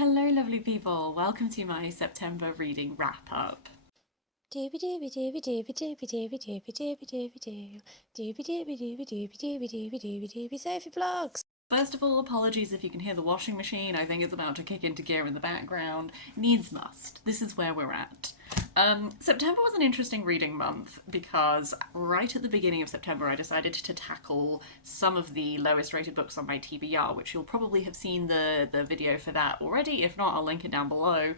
Hello, lovely people. Welcome to my September reading wrap up. Dooby dooby dooby dooby dooby dooby dooby dooby dooby doo. Dooby dooby dooby dooby dooby dooby dooby dooby Sophie vlogs. First of all, apologies if you can hear the washing machine. I think it's about to kick into gear in the background. Needs must. This is where we're at. September was an interesting reading month because right at the beginning of September I decided to tackle some of the lowest rated books on my TBR, which you'll probably have seen the video for that already. If not, I'll link it down below.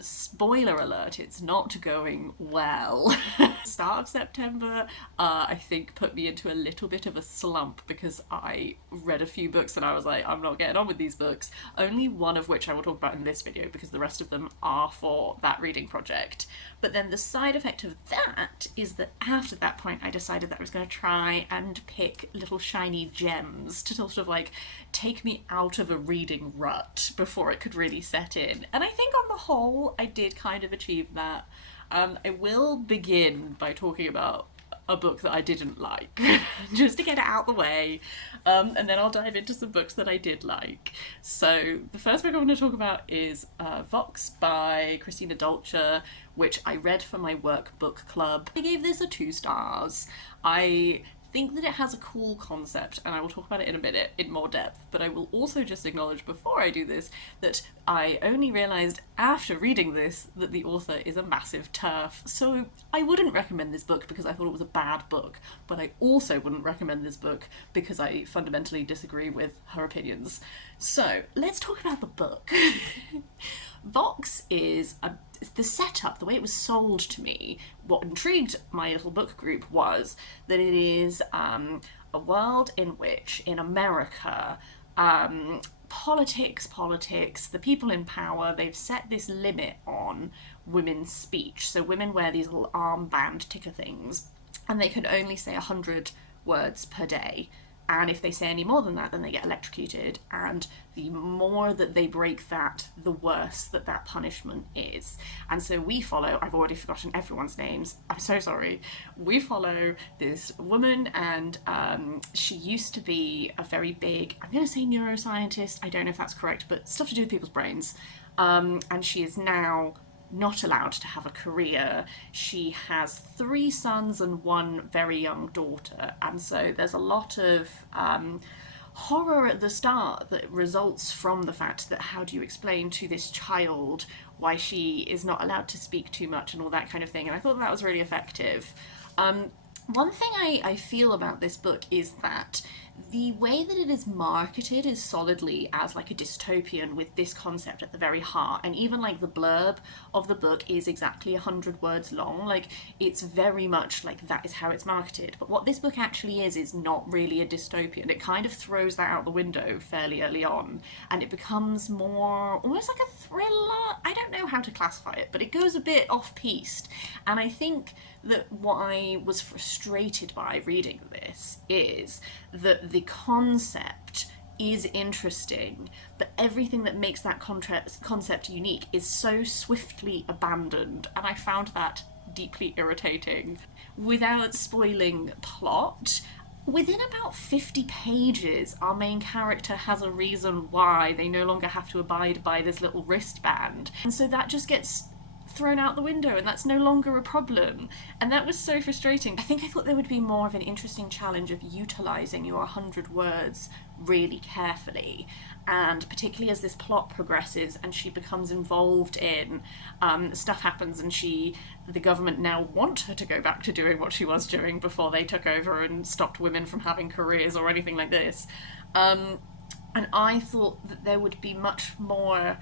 Spoiler alert, it's not going well. Start of September, I think, put me into a little bit of a slump because I read a few books and I was like, I'm not getting on with these books. Only one of which I will talk about in this video because the rest of them are for that reading project. But then the side effect of that is that after that point I decided that I was going to try and pick little shiny gems to sort of like take me out of a reading rut before it could really set in. And I think on the whole I did kind of achieve that. I will begin by talking about a book that I didn't like, just to get it out the way, and then I'll dive into some books that I did like. So the first book I want to talk about is Vox by Christina Dalcher, which I read for my work book club. I gave this a 2 stars. I think that it has a cool concept, and I will talk about it in a minute in more depth, but I will also just acknowledge before I do this that I only realised after reading this that the author is a massive TERF, so I wouldn't recommend this book because I thought it was a bad book, but I also wouldn't recommend this book because I fundamentally disagree with her opinions. So let's talk about the book. Vox is the setup, the way it was sold to me. What intrigued my little book group was that it is a world in which, in America, politics, the people in power, they've set this limit on women's speech. So women wear these little armband ticker things, and they can only say 100 words per day. And if they say any more than that, then they get electrocuted. And the more that they break that, the worse that that punishment is. And so we follow, I've already forgotten everyone's names, I'm so sorry. We follow this woman, and she used to be a very big, I'm going to say neuroscientist, I don't know if that's correct, but stuff to do with people's brains. And she is now not allowed to have a career. She has 3 sons and 1 very young daughter, and so there's a lot of horror at the start that results from the fact that how do you explain to this child why she is not allowed to speak too much and all that kind of thing, and I thought that was really effective. One thing I feel about this book is that the way that it is marketed is solidly as like a dystopian with this concept at the very heart, and even like the blurb of the book is exactly 100 words long. Like, it's very much like that is how it's marketed, but what this book actually is not really a dystopian. It kind of throws that out the window fairly early on, and it becomes more almost like a thriller. I don't know how to classify it, but it goes a bit off-piste, and I think that what I was frustrated by reading this is that the concept is interesting, but everything that makes that concept unique is so swiftly abandoned, and I found that deeply irritating. Without spoiling plot, within about 50 pages, our main character has a reason why they no longer have to abide by this little wristband, and so that just gets thrown out the window, and that's no longer a problem, and that was so frustrating. I thought there would be more of an interesting challenge of utilising your 100 words really carefully, and particularly as this plot progresses and she becomes involved in stuff happens, and the government now want her to go back to doing what she was doing before they took over and stopped women from having careers or anything like this, and I thought that there would be much more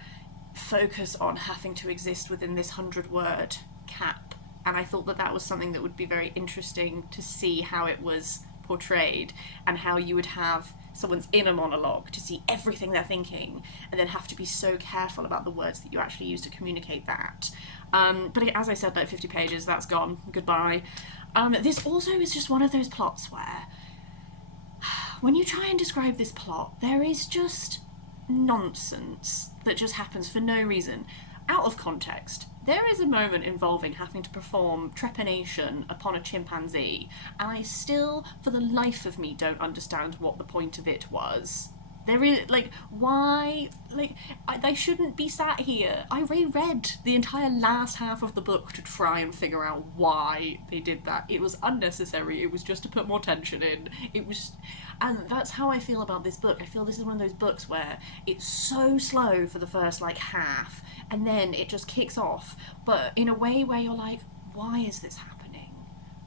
focus on having to exist within this 100-word cap, and I thought that that was something that would be very interesting to see how it was portrayed, and how you would have someone's inner monologue to see everything they're thinking, and then have to be so careful about the words that you actually use to communicate that. But as I said, like 50 pages, that's gone, goodbye. This also is just one of those plots where when you try and describe this plot, there is just nonsense that just happens for no reason, out of context. There is a moment involving having to perform trepanation upon a chimpanzee, and I still, for the life of me, don't understand what the point of it was. There is, like, why, like, they shouldn't be sat here. I reread the entire last half of the book to try and figure out why they did that. It was unnecessary. It was just to put more tension in. It was, and that's how I feel about this book. I feel this is one of those books where it's so slow for the first, like, half, and then it just kicks off, but in a way where you're like, why is this happening?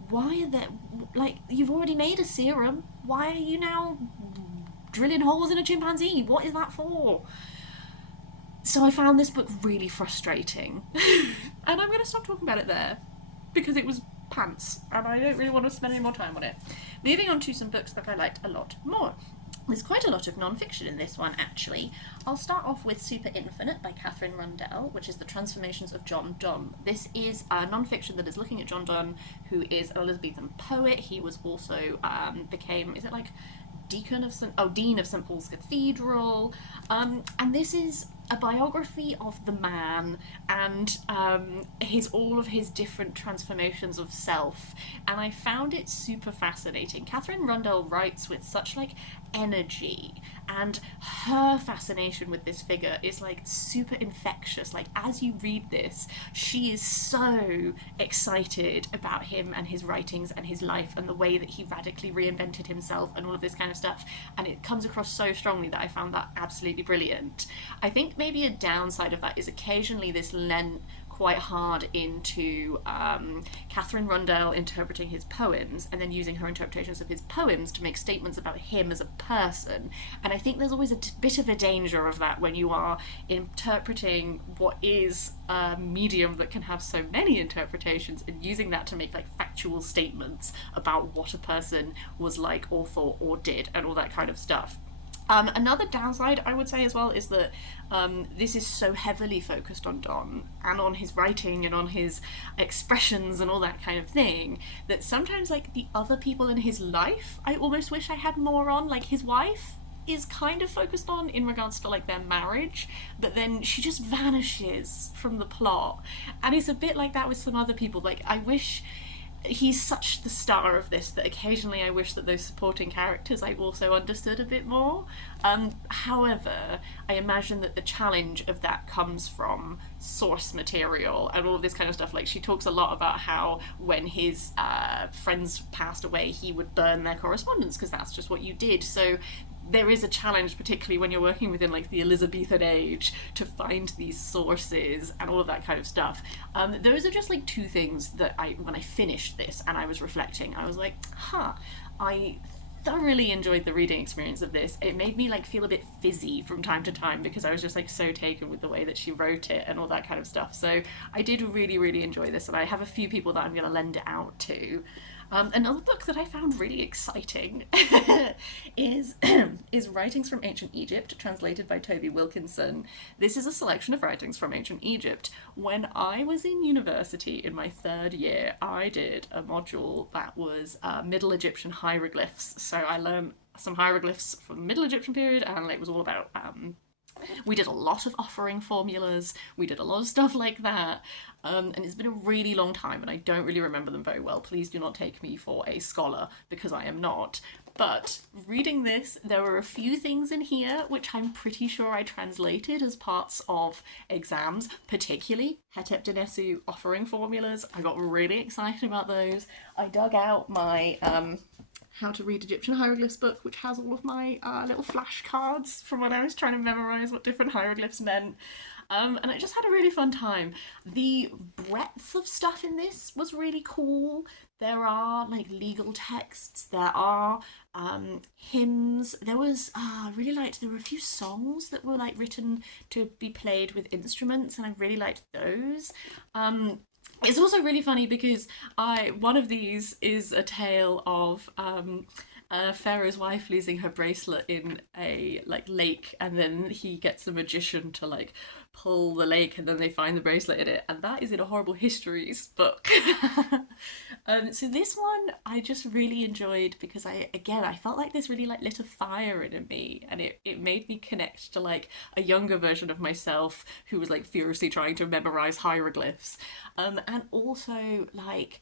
Why are there, like, you've already made a serum. Why are you now drilling holes in a chimpanzee? What is that for? So I found this book really frustrating. And I'm going to stop talking about it there because it was pants and I don't really want to spend any more time on it. Moving on to some books that I liked a lot more. There's quite a lot of non-fiction in this one, actually. I'll start off with Super Infinite by Katherine Rundell, which is the transformations of John Donne. This is a non-fiction that is looking at John Donne, who is an Elizabethan poet. He was also became, is it like Dean of St Paul's Cathedral, and this is a biography of the man and all of his different transformations of self, and I found it super fascinating. Katherine Rundell writes with such like energy, and her fascination with this figure is like super infectious. Like, as you read this, she is so excited about him and his writings and his life and the way that he radically reinvented himself and all of this kind of stuff, and it comes across so strongly that I found that absolutely brilliant. I think maybe a downside of that is occasionally this lent quite hard into Katherine Rundell interpreting his poems and then using her interpretations of his poems to make statements about him as a person. And I think there's always a bit of a danger of that when you are interpreting what is a medium that can have so many interpretations and using that to make like factual statements about what a person was like or thought or did and all that kind of stuff. Another downside, I would say as well, is that this is so heavily focused on Donne and on his writing and on his expressions and all that kind of thing, that sometimes, like, the other people in his life, I almost wish I had more on. Like, his wife is kind of focused on in regards to, like, their marriage, but then she just vanishes from the plot. And it's a bit like that with some other people. Like, I wish he's such the star of this that occasionally I wish that those supporting characters I also understood a bit more. However, I imagine that the challenge of that comes from source material and all of this kind of stuff. Like, she talks a lot about how when his friends passed away, he would burn their correspondence because that's just what you did. So there is a challenge, particularly when you're working within like the Elizabethan age, to find these sources and all of that kind of stuff. Those are just like two things that when I finished this and I was reflecting, I was like, I thoroughly enjoyed the reading experience of this. It made me like feel a bit fizzy from time to time because I was just like so taken with the way that she wrote it and all that kind of stuff. So I did really, really enjoy this, and I have a few people that I'm going to lend it out to. Another book that I found really exciting is is Writings from Ancient Egypt, translated by Toby Wilkinson. This is a selection of writings from ancient Egypt. When I was in university in my third year, I did a module that was Middle Egyptian hieroglyphs. So I learned some hieroglyphs from the Middle Egyptian period, and it was all about we did a lot of offering formulas, we did a lot of stuff like that, and it's been a really long time and I don't really remember them very well. Please do not take me for a scholar because I am not. But reading this, there were a few things in here which I'm pretty sure I translated as parts of exams, particularly Hetep Dinesu offering formulas. I got really excited about those. I dug out my How to Read Egyptian Hieroglyphs book, which has all of my little flashcards from when I was trying to memorize what different hieroglyphs meant. And I just had a really fun time. The breadth of stuff in this was really cool. There are like legal texts, there are hymns. There was, I really liked, there were a few songs that were like written to be played with instruments, and I really liked those. It's also really funny because one of these is a tale of Pharaoh's wife losing her bracelet in a like lake, and then he gets a magician to like pull the lake, and then they find the bracelet in it, and that is in a Horrible Histories book. So this one I just really enjoyed because I felt like this really like lit a fire in me, and it made me connect to like a younger version of myself who was like furiously trying to memorize hieroglyphs, and also like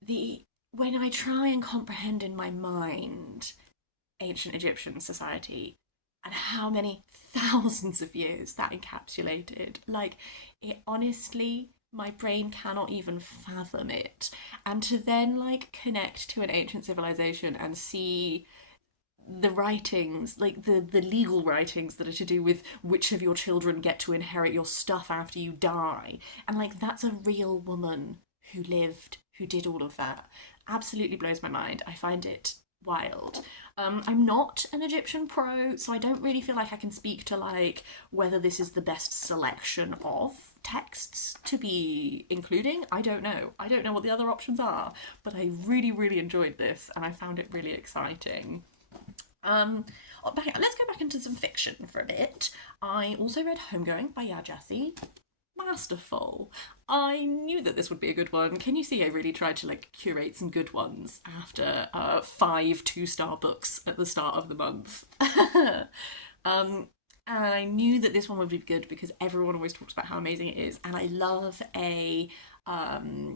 the when I try and comprehend in my mind ancient Egyptian society, and how many thousands of years that encapsulated. Like, it honestly, my brain cannot even fathom it. And to then, like, connect to an ancient civilization and see the writings, like the legal writings that are to do with which of your children get to inherit your stuff after you die. And like that's a real woman who lived, who did all of that. Absolutely blows my mind. I find it wild. I'm not an Egyptian pro, so I don't really feel like I can speak to like whether this is the best selection of texts to be including. I don't know. I don't know what the other options are, but I really, really enjoyed this and I found it really exciting. Um, let's go back into some fiction for a bit. I also read Homegoing by Yaa Gyasi. Masterful. I knew that this would be a good one. Can you see I really tried to like curate some good ones after 5 2-star books at the start of the month. And I knew that this one would be good because everyone always talks about how amazing it is, and I love a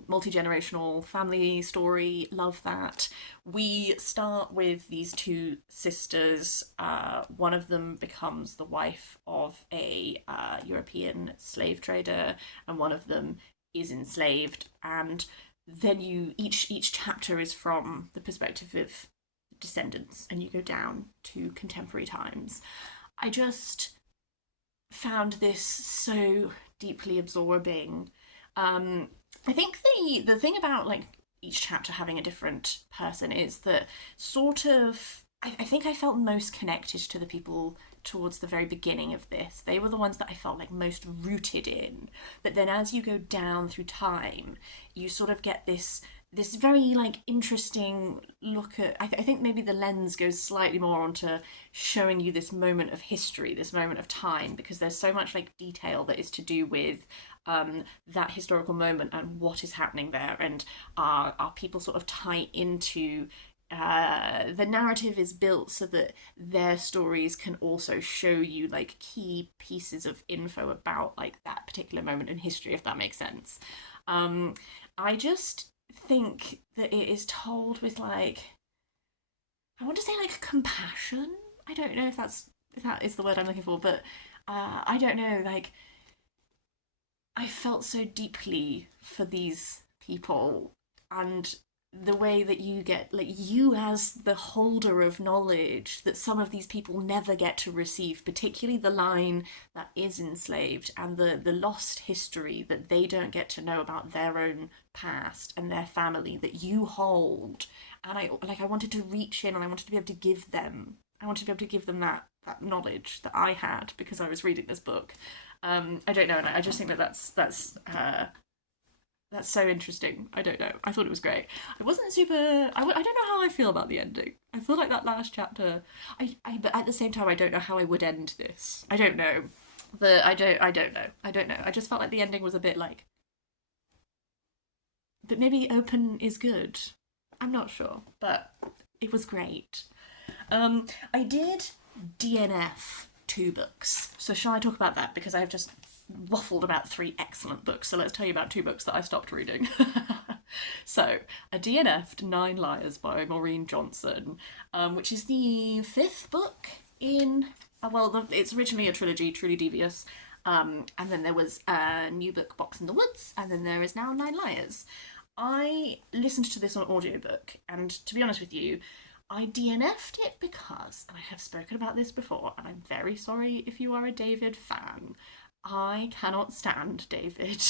multi-generational family story. Love that. We start with these two sisters. One of them becomes the wife of a European slave trader, and one of them is enslaved. And then each chapter is from the perspective of descendants, and you go down to contemporary times. I just found this so deeply absorbing. I think the thing about like each chapter having a different person is that sort of I think I felt most connected to the people towards the very beginning of this. They were the ones that I felt like most rooted in. But then as you go down through time, you sort of get this very like interesting look at I think maybe the lens goes slightly more onto showing you this moment of history, this moment of time, because there's so much like detail that is to do with that historical moment and what is happening there, and are people sort of tie into the narrative is built so that their stories can also show you like key pieces of info about like that particular moment in history, if that makes sense. I just think that it is told with like I want to say like compassion. I don't know if that is the word I'm looking for, but I don't know. Like I felt so deeply for these people, and the way that you get like you as the holder of knowledge that some of these people never get to receive, particularly the line that is enslaved and the lost history that they don't get to know about their own past and their family that you hold. And I wanted to reach in and I wanted to be able to give them that knowledge that I had because I was reading this book. I don't know, and I just think that that's so interesting. I don't know. I thought it was great. I wasn't super. I don't know how I feel about the ending. I feel like that last chapter. But at the same time, I don't know how I would end this. I don't know. I don't know. I don't know. I just felt like the ending was a bit like. But maybe open is good. I'm not sure, but it was great. I did DNF 2 books. So shall I talk about that? Because I've just waffled about 3 excellent books. So let's tell you about 2 books that I stopped reading. So, I DNF'd 9 Liars by Maureen Johnson, which is the 5th book in. It's originally a trilogy, Truly Devious. And then there was a new book, Box in the Woods, and then there is now 9 Liars. I listened to this on audiobook, and to be honest with you, I DNF'd it because, and I have spoken about this before, and I'm very sorry if you are a David fan, I cannot stand David.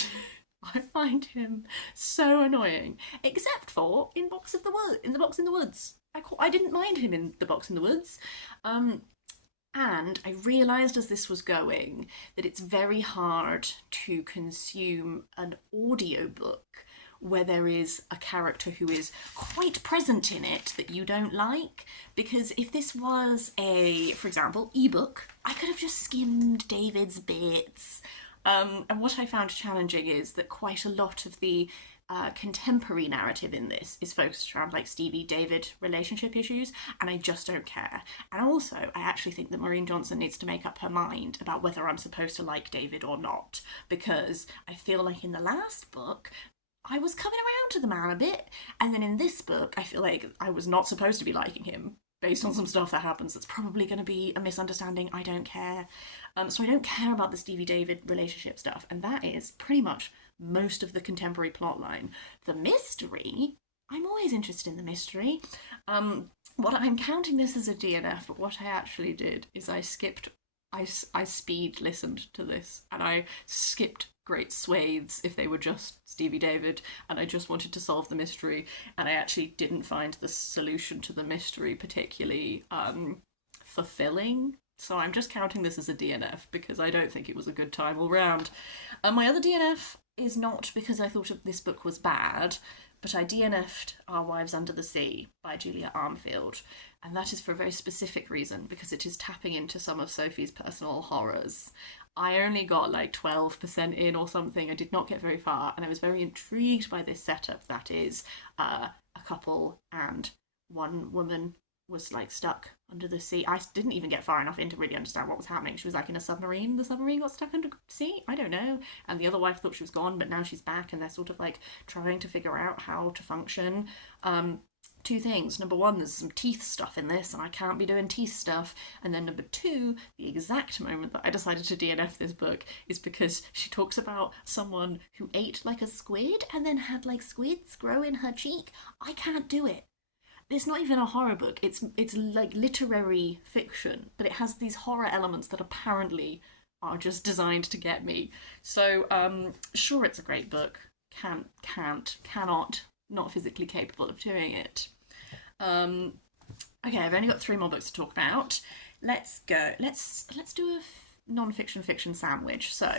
I find him so annoying, except for in the Box in the Woods. I didn't mind him in the Box in the Woods. And I realised as this was going that it's very hard to consume an audiobook where there is a character who is quite present in it that you don't like. Because if this was for example, ebook, I could have just skimmed David's bits. And what I found challenging is that quite a lot of the contemporary narrative in this is focused around like Stevie David relationship issues, and I just don't care. And also, I actually think that Maureen Johnson needs to make up her mind about whether I'm supposed to like David or not, because I feel like in the last book, I was coming around to the man a bit, and then in this book, I feel like I was not supposed to be liking him, based on some stuff that happens that's probably going to be a misunderstanding. I don't care. So I don't care about the Stevie David relationship stuff, and that is pretty much most of the contemporary plotline. The mystery, I'm always interested in the mystery. What I'm counting this as a DNF, but what I actually did is I speed listened to this, and I skipped great swathes if they were just Stevie David, and I just wanted to solve the mystery, and I actually didn't find the solution to the mystery particularly fulfilling. So I'm just counting this as a DNF because I don't think it was a good time all round. My other DNF is not because I thought this book was bad, but I DNF'd Our Wives Under the Sea by Julia Armfield, and that is for a very specific reason, because it is tapping into some of Sophie's personal horrors. I only got like 12% in or something. I did not get very far, and I was very intrigued by this setup that is a couple and one woman was like stuck under the sea. I didn't even get far enough in to really understand what was happening. She was like in a submarine. The submarine got stuck under the sea. I don't know. And the other wife thought she was gone, but now she's back, and they're sort of like trying to figure out how to function. Two things. Number one, there's some teeth stuff in this, and I can't be doing teeth stuff. And then number two, the exact moment that I decided to DNF this book is because she talks about someone who ate like a squid and then had like squids grow in her cheek. I can't do it. It's not even a horror book. It's like literary fiction, but it has these horror elements that apparently are just designed to get me. So, sure, it's a great book. Cannot, not physically capable of doing it. Okay, I've only got 3 more books to talk about. Let's go. Let's do a non-fiction fiction sandwich. So,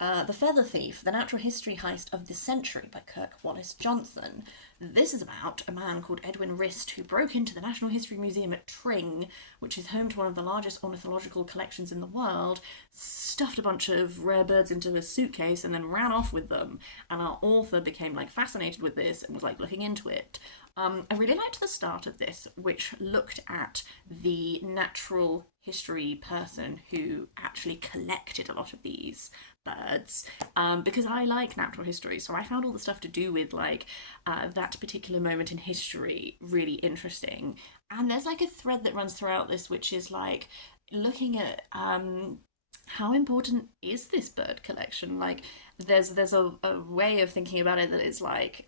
The Feather Thief, The Natural History Heist of the Century by Kirk Wallace Johnson. This is about a man called Edwin Rist who broke into the National History Museum at Tring, which is home to one of the largest ornithological collections in the world, stuffed a bunch of rare birds into a suitcase and then ran off with them. And our author became like fascinated with this and was like looking into it. I really liked the start of this, which looked at the natural history person who actually collected a lot of these birds, because I like natural history, so I found all the stuff to do with like that particular moment in history really interesting. And there's like a thread that runs throughout this, which is like looking at how important is this bird collection? Like, there's a way of thinking about it that is like,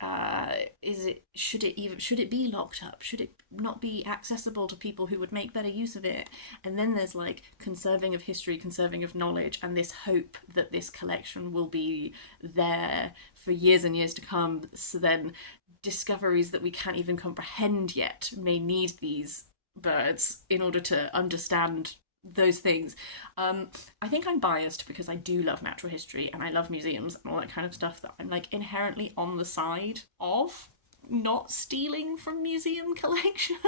should it be locked up? Should it not be accessible to people who would make better use of it? And then there's like conserving of history, conserving of knowledge, and this hope that this collection will be there for years and years to come. So then discoveries that we can't even comprehend yet may need these birds in order to understand those things. I think I'm biased because I do love natural history and I love museums and all that kind of stuff, that I'm like inherently on the side of not stealing from museum collections.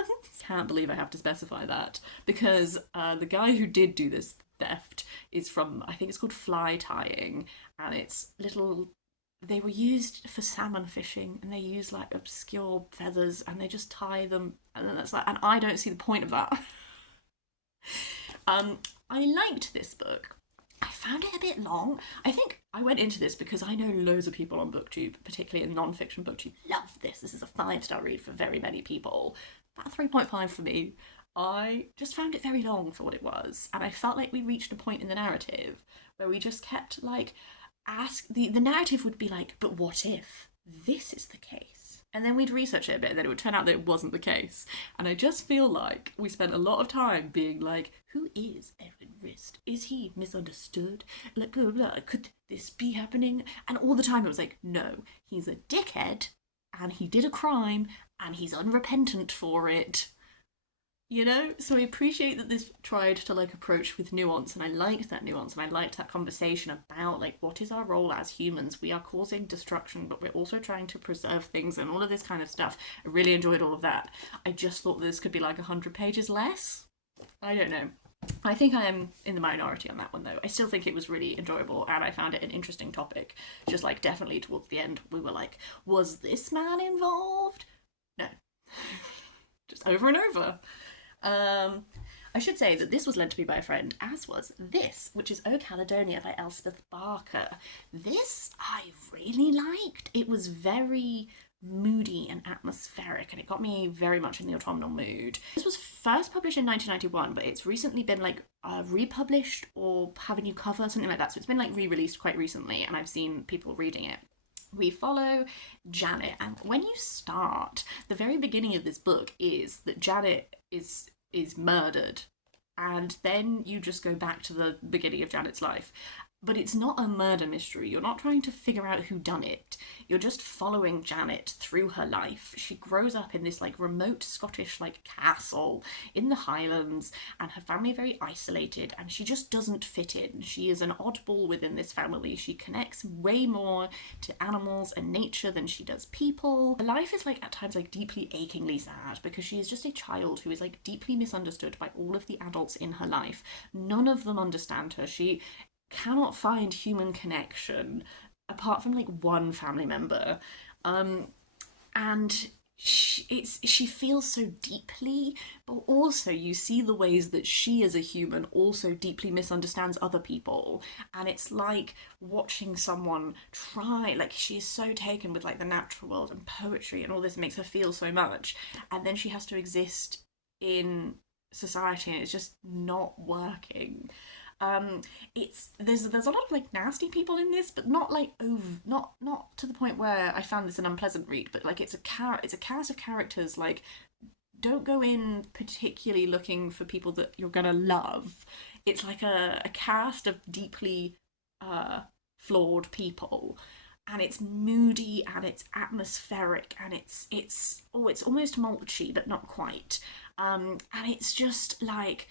Can't believe I have to specify that, because the guy who did do this theft is from, I think it's called fly tying, and it's little, they were used for salmon fishing, and they use like obscure feathers and they just tie them, and then that's like, and I don't see the point of that. I liked this book. I found it a bit long. I think I went into this because I know loads of people on BookTube, particularly in non-fiction BookTube, love this. This is a 5-star read for very many people. About 3.5 for me. I just found it very long for what it was, and I felt like we reached a point in the narrative where we just kept like the narrative would be like, but what if this is the case? And then we'd research it a bit, and then it would turn out that it wasn't the case. And I just feel like we spent a lot of time being like, who is Edwin Rist? Is he misunderstood? Like, blah, blah, blah. Could this be happening? And all the time it was like, no, he's a dickhead, and he did a crime, and he's unrepentant for it. You know? So I appreciate that this tried to like approach with nuance, and I liked that nuance, and I liked that conversation about like, what is our role as humans? We are causing destruction, but we're also trying to preserve things and all of this kind of stuff. I really enjoyed all of that. I just thought this could be like 100 pages less. I don't know. I think I am in the minority on that one though. I still think it was really enjoyable, and I found it an interesting topic. Just like definitely towards the end we were like, was this man involved? No. Just over and over. I should say that this was lent to me by a friend, as was this, which is O Caledonia by Elspeth Barker. This I really liked. It was very moody and atmospheric, and it got me very much in the autumnal mood. This was first published in 1991, but it's recently been like republished or have a new cover, something like that. So it's been like re-released quite recently, and I've seen people reading it. We follow Janet, and when you start, the very beginning of this book is that Janet is murdered, and then you just go back to the beginning of Janet's life. But it's not a murder mystery. You're not trying to figure out who done it. You're just following Janet through her life. She grows up in this like remote Scottish like castle in the Highlands, and her family are very isolated, and she just doesn't fit in. She is an oddball within this family. She connects way more to animals and nature than she does people. Her life is like at times like deeply achingly sad because she is just a child who is like deeply misunderstood by all of the adults in her life. None of them understand her. She cannot find human connection apart from like one family member, and she feels so deeply, but also you see the ways that she as a human also deeply misunderstands other people, and it's like watching someone try, like she is so taken with like the natural world and poetry and all this makes her feel so much, and then she has to exist in society and it's just not working. There's a lot of like nasty people in this, but not like not to the point where I found this an unpleasant read. But like it's a cast of characters. Like, don't go in particularly looking for people that you're gonna love. It's like a cast of deeply flawed people, and it's moody and it's atmospheric and it's almost mulchy but not quite. And it's just like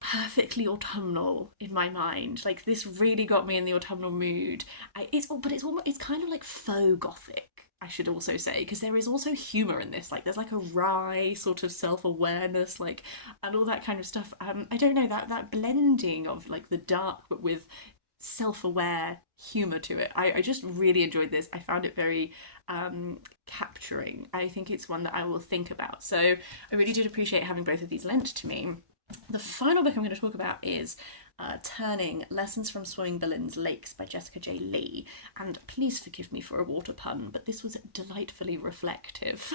perfectly autumnal in my mind. Like this really got me in the autumnal mood. It's kind of like faux gothic, I should also say, because there is also humor in this. Like there's like a wry sort of self-awareness, like, and all that kind of stuff. I don't know, that blending of like the dark but with self-aware humor to it. I just really enjoyed this. I found it very capturing. I think it's one that I will think about. So I really did appreciate having both of these lent to me. The final book I'm going to talk about is Turning: Lessons from Swimming Boleyn's Lakes by Jessica J. Lee. And please forgive me for a water pun, but this was delightfully reflective.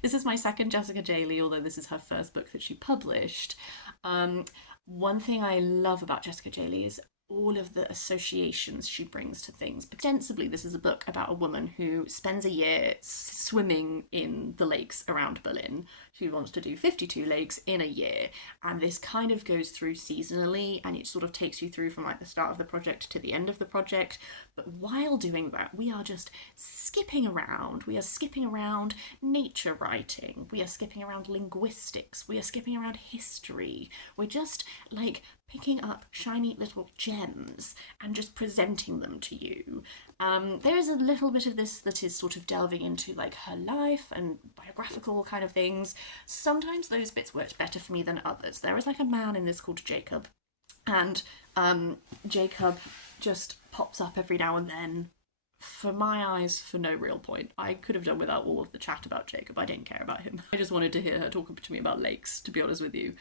This is my second Jessica J. Lee, although this is her first book that she published. One thing I love about Jessica J. Lee is all of the associations she brings to things. Ostensibly, this is a book about a woman who spends a year swimming in the lakes around Berlin. She wants to do 52 lakes in a year, and this kind of goes through seasonally, and it sort of takes you through from like the start of the project to the end of the project. But while doing that, we are just skipping around. We are skipping around nature writing. We are skipping around linguistics. We are skipping around history. We're just like picking up shiny little gems and just presenting them to you. There is a little bit of this that is sort of delving into like her life and biographical kind of things. Sometimes those bits worked better for me than others. There is like a man in this called Jacob, and Jacob just pops up every now and then for my eyes for no real point. I could have done without all of the chat about Jacob. I didn't care about him. I just wanted to hear her talking to me about lakes, to be honest with you.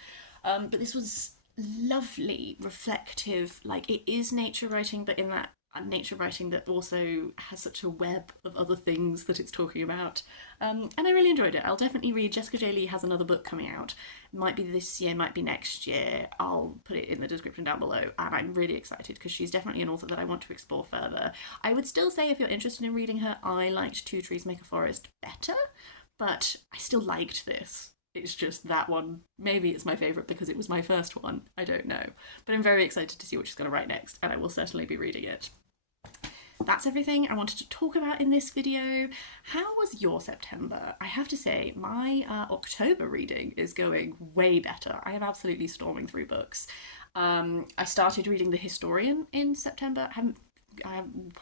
But this was lovely, reflective. Like, it is nature writing, but in that nature writing that also has such a web of other things that it's talking about. And I really enjoyed it. I'll definitely read. Jessica J. Lee has another book coming out. Might be this year, might be next year. I'll put it in the description down below, and I'm really excited because she's definitely an author that I want to explore further. I would still say if you're interested in reading her, I liked Two Trees Make a Forest better, but I still liked this. It's just that one, maybe it's my favourite because it was my first one, I don't know. But I'm very excited to see what she's going to write next, and I will certainly be reading it. That's everything I wanted to talk about in this video. How was your September? I have to say, my October reading is going way better. I am absolutely storming through books. I started reading The Historian in September. I'm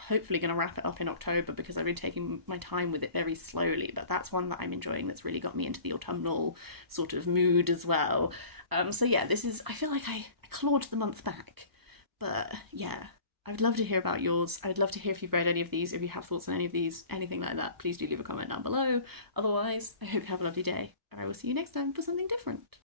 hopefully going to wrap it up in October because I've been taking my time with it very slowly, but that's one that I'm enjoying that's really got me into the autumnal sort of mood as well. So yeah, I feel like I clawed the month back, but yeah, I would love to hear about yours. I'd love to hear if you've read any of these, if you have thoughts on any of these, anything like that. Please do leave a comment down below. Otherwise, I hope you have a lovely day, and I will see you next time for something different.